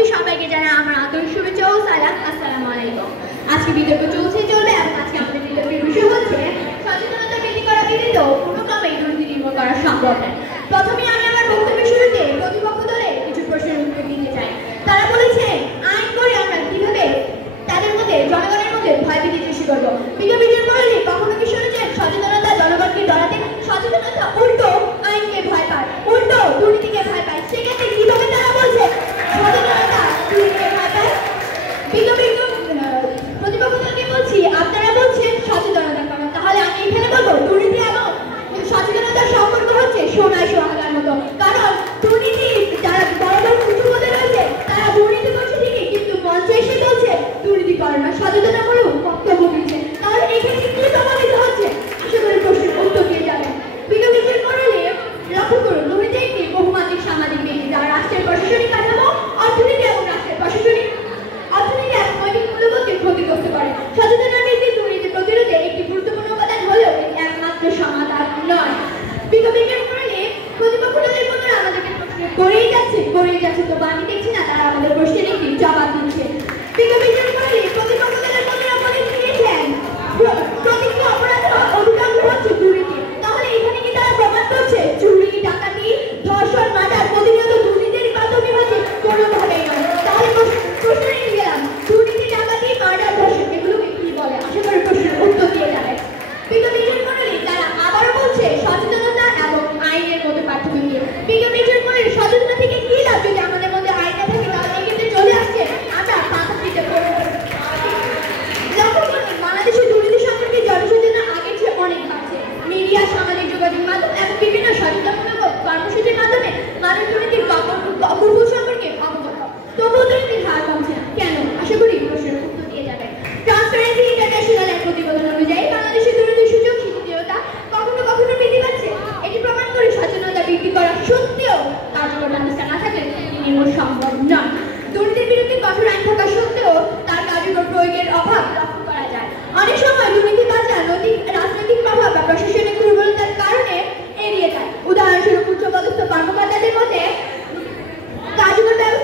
উপস্থিত সবাইকে জানাই আমার আন্তরিক শুভেচ্ছা ও সালাম। আসসালামু আলাইকুম। আজকে বিতর্ক চলবে এবং আজকে আমাদের বিতর্কের বিষয় হচ্ছে সচেতনতা বৃদ্ধি করা ব্যতীত কোনো ক্রমেই দুর্নীতি নির্মূল করা সম্ভব নয়। প্রথমে আমি আমার বক্তব্যের শুরুতে প্রতিপক্ষ দলে কিছু প্রশ্নের উত্তর দিতে চাই। তারা বলেছে আইন করে আমরা কিভাবে তাদের মধ্যে জনগণের মধ্যে ভয় ভীতি সৃষ্টি করবো। বিজ্ঞাপন করলে কখনো কি শুনেছেন সচেতনতা জনগণকে ডরাতে? সচেতনতা উল্টো আইনকে ভয় পায়, উল্টো দুর্নীতিকে ভয় পায়। সেক্ষেত্রে কিভাবে তারা বলছে সচেতনতা দুর্নীতিকে ভয় পায়? প্রতিপক্ষকে বলছি আপনারা বলছেন সচেতনতা করা, তাহলে আমি এখানে বলবো দুর্নীতি এবং সচেতনতার সম্পর্ক হচ্ছে সোনায় সোহাগার মতো। কারণ দুর্নীতি যারা বড় বড় উঁচু পদে রয়েছে তারা দুর্নীতি করছে ঠিকই, কিন্তু মঞ্চে এসে বলছে দুর্নীতি করে না, সচেতনতামূলক বক্তব্য দিচ্ছে। তাহলে এক্ষেত্রে কি প্রমাণিত হচ্ছে? আশা করি প্রশ্নের উত্তর দিয়ে যাবেন। বিজ্ঞাপন করলে লক্ষ্য করুন, দুর্নীতি একটি বহুমাত্রিক সামাজিক ব্যক্তি যা রাষ্ট্রের প্রশাসনিক কাঠামো, অর্থনীতি এবং রাষ্ট্রের প্রশাসনিক অর্থনীতি এবং নৈতিক মূল্যবোধকে ক্ষতিগ্রস্ত করে। সচেতনতা বৃদ্ধি দুর্নীতি প্রতিরোধে একটি গুরুত্বপূর্ণ উপাদান হলেও এটি একমাত্র সমাধান নয়। বিজ্ঞাপন করলে প্রতিপক্ষদের মতো আমাদেরকে প্রশ্ন করেই যাচ্ছে, তো আমি দেখছি না তারা আমাদের প্রশ্নের একটি জবাব দিচ্ছে। বিজ্ঞাপন করলে প্রতিপক্ষদের মতো আমাদের দিয়েছেন প্রতিটি অপরাধ অধিকাংশ হচ্ছে দুর্নীতি। তাহলে এখানে কি তারা প্রমাণ করছে চুরি, ডাকাতি, ধর্ষণ, মার্ডার প্রতিনিয়ত দুর্নীতির মাধ্যমে হচ্ছে? কোনোভাবেই নয়। তাহলে প্রশ্ন রেখে গেলাম, দুর্নীতি, ডাকাতি, মার্ডার, ধর্ষণ এগুলোকে কি বলে? আশা করি প্রশ্নের উত্তর দিয়ে যাবে। বিজ্ঞাপন করলে তারা আবারও বলছে সচেতনতা এবং আইনের মধ্যে পার্থক্য নিয়ে। বিজ্ঞাপন করলে সচেতনতা থেকে কি লাভ যদি আমাদের মধ্যে আইন না থাকে? তাহলে এক্ষেত্রে চলে আসছে আমরা পাথর দিতে করবো। লক্ষ্য করুন, বাংলাদেশের দুর্নীতি সম্পর্কে জনসচেতনতা আগের চেয়ে অনেক বাড়ছে। মিডিয়া, সামাজিক যোগাযোগ মাধ্যম এবং বিভিন্ন সচেতনতামূলক কর্মসূচির মাধ্যমে মানুষ দুর্নীতির অপূর্ব সম্পর্কে অবগত। তবুও দুর্নীতির হার কমছে না কেন? আশা করি প্রশ্নের উত্তর দিয়ে যাবে। ট্রান্সপারেন্সি ইন্টারন্যাশনাল এর প্রতিবেদন অনুযায়ী বাংলাদেশের দুর্নীতির সুযোগ শিক্ষিততা কখনো কখনো বৃদ্ধি পাচ্ছে। এটি প্রমাণ করে সচেতনতা বৃদ্ধি করা সত্ত্বেও কার্যকর ব্যবস্থা না থাকলে নির্মূল সম্ভব নয়। দুর্নীতির বিরুদ্ধে কঠোর আইন থাকা সত্ত্বেও তার কার্যকর প্রয়োগের অভাব লক্ষ্য করা যায়। অনেক সময় দুর্নীতিবাজরা রাজনৈতিক প্রভাব বা প্রশাসনিক দুর্বলতার কারণে এড়িয়ে যায়। উদাহরণস্বরূপ উচ্চপদস্থ কর্মকর্তাদের মধ্যে কার্যকর ব্যবস্থা